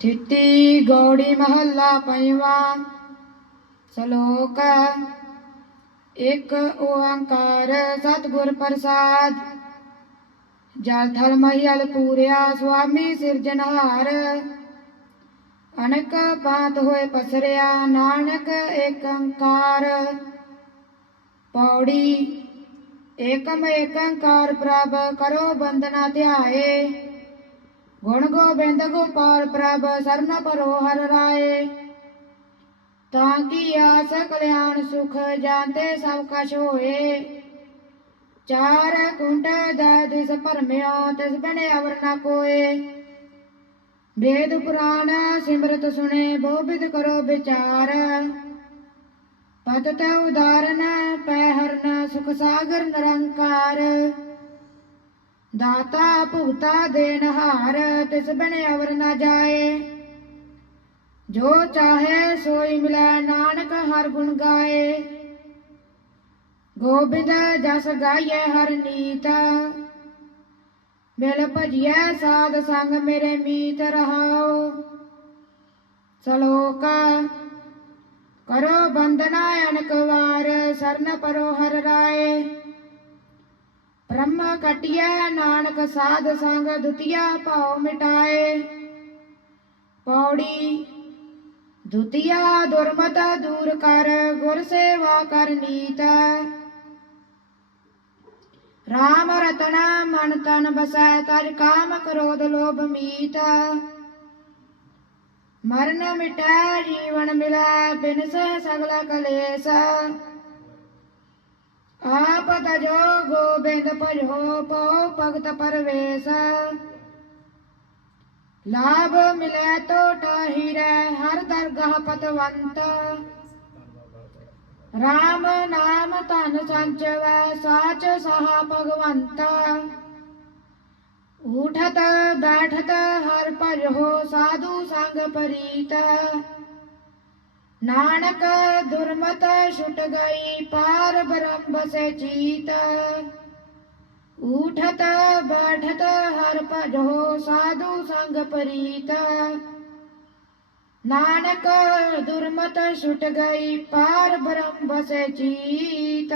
ਠਿੱਤੀ ਗੌੜੀ ਮਹੱਲਾ ਪੰਜਵਾਂ ਸ਼ਲੋਕ ਇੱਕ ਓੰਕਾਰ ਸਤਿਗੁਰ ਪ੍ਰਸਾਦ ਜਲ ਥਲ ਮਹਿਲ ਪੂਰਿਆ ਸੁਆਮੀ ਸਿਰਜਨਹਾਰ ਅਨਕ ਪਾਤ ਹੋਏ ਪਸਰਿਆ ਨਾਨਕ ਏਕ ਓੰਕਾਰ ਪੌੜੀ ਏਕਮ ਏਕੰਕਾਰ ਪ੍ਰਭ ਕਰੋ ਬੰਦਨਾ ਧਿਆਏ ਗੁਣ ਗੋਬਿੰਦ ਗੋਪਾਲ ਪ੍ਰਭ ਸਰਨ ਪਰੋ ਹਰ ਰਾਏ। ਤਾਂ ਕੀ ਆਸ ਕਲਿਆਣ ਸੁਖ ਜਾਂਦੇ ਸਭ ਕਛ ਹੋਏ। ਚਾਰ ਕੁੰਟ ਦਾ ਦਿਸ ਭਰਮਿਓ ਤਿਸ ਬਣੇ ਅਵਰ ਨਾ ਕੋਏ। ਵੇਦ ਪੁਰਾਣ ਸਿਮਰਤ ਸੁਣੇ ਬਹੁ ਵਿਦ ਕਰੋ ਵਿਚਾਰ। ਪਤਤ ਉਦਾਰਨ, ਪੈ ਹਰਨ ਸੁਖ ਸਾਗਰ ਨਿਰੰਕਾਰ। ਦਾਤਾ ਭੁਗਤਾ ਦੇਨਹਾਰ ਤਿਸ ਬਿਨ ਅਵਰ ਨਾ ਜਾਏ। ਜੋ ਚਾਹੇ ਸੋਈ ਮਿਲੈ ਨਾਨਕ, ਹਰ ਗੁਣ ਗਾਏ। ਗੋਬਿੰਦ ਜਸ ਗਾਈਐ ਹਰ ਨੀਤ। ਮਿਲ ਭਜੀਐ ਸਾਧ ਸੰਗ ਮੇਰੇ ਮੀਤ ਰਹਾਓ ਸਲੋਕ, ਕਰੋ ਬੰਦਨਾ ਅਨਕ ਵਾਰ, ਸਰਨ ਪਰੋ ਹਰ ਰਾਏ। ਬ੍ਰਹਮ ਕਟਿਐ ਨਾਨਕ ਸਾਧ ਸੰਗ ਦੁਤੀਆ ਭਾਉ ਮਿਟਾਏ। ਪੌੜੀ ਦੁਤੀਆ ਦੁਰਮਤ ਦੂਰ ਕਰ, ਗੁਰ ਸੇਵਾ ਕਰ ਨੀਤ। ਰਾਮ ਰਤਨਾ ਮਨ ਤਨ ਬਸੈ, ਤਜ ਕਾਮ ਕ੍ਰੋਧ ਲੋਭ ਮੀਤ। ਮਰਨ ਮਿਟੈ, ਜੀਵਨ ਮਿਲੈ, ਬਿਨਸ ਸਗਲ ਕਲੇਸ਼। ਆਪ ਤਜੋ ਗੋਬਿੰਦ ਭਜੋ ਪੋ ਭਗਤ ਪਰਵੇਸ਼। ਲਾਭ ਮਿਲੈ ਟੋਟਾ ਹੀਰੈ, ਹਰ ਦਰਗਾਹ ਪਤਵੰਤ। RAM ਨਾਮ ਧਨ ਸੰਚਵੈ, ਸਾਚ ਸਹਾ ਭਗਵੰਤ। ਉਠਤ ਬੈਠਤ ਹਰ ਭਜੋ ਸਾਧੂ ਸੰਗ ਪਰੀਤ। ਨਾਨਕ ਦੁਰਮਤ ਛੁਟ ਗਈ, ਪਾਰ ਬ੍ਰਹਮ ਸੇ ਚੀਤ। ਉਠਤ ਬੈਠਤ ਹਰ ਭਜੋ ਸਾਧੂ ਸੰਗ ਪਰੀਤ ਨਾਨਕ ਦੁਰਮਤ ਛੁਟ ਗਈ ਪਾਰ ਬ੍ਰਹਮ ਬਸੇ ਚੀਤ